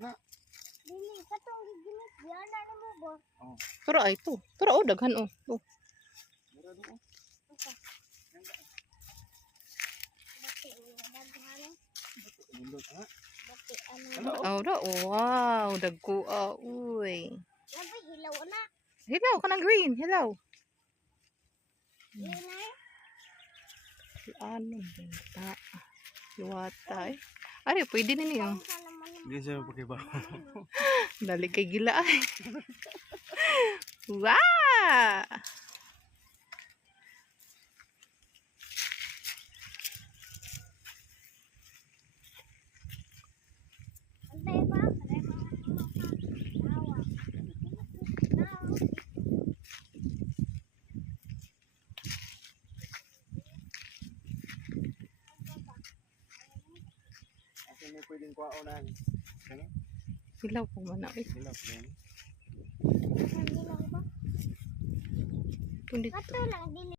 Na. Dili katong giginit diyan na mo bo. Oh. Pero ay to. Pero oh daghan oh. Oh. Mura do. Bati daghan. Nindot ha. Bati ano. Ano? Oh, da. Oh, wow, dagko uy. Labi hilaw na. Hello, kanang green. Hello. Ina. Ano benta? Luwata eh. Ari, pwede na niyo. Sa naman Hindi siya pakibaw. Dali kay gila ay. Wow! antay ba? Kaya mga awa. Asa may pwedeng kuhaonan? Ano? Hilaw po man eh. Hilap din. Hilaw ba? Kundi Kato lang dili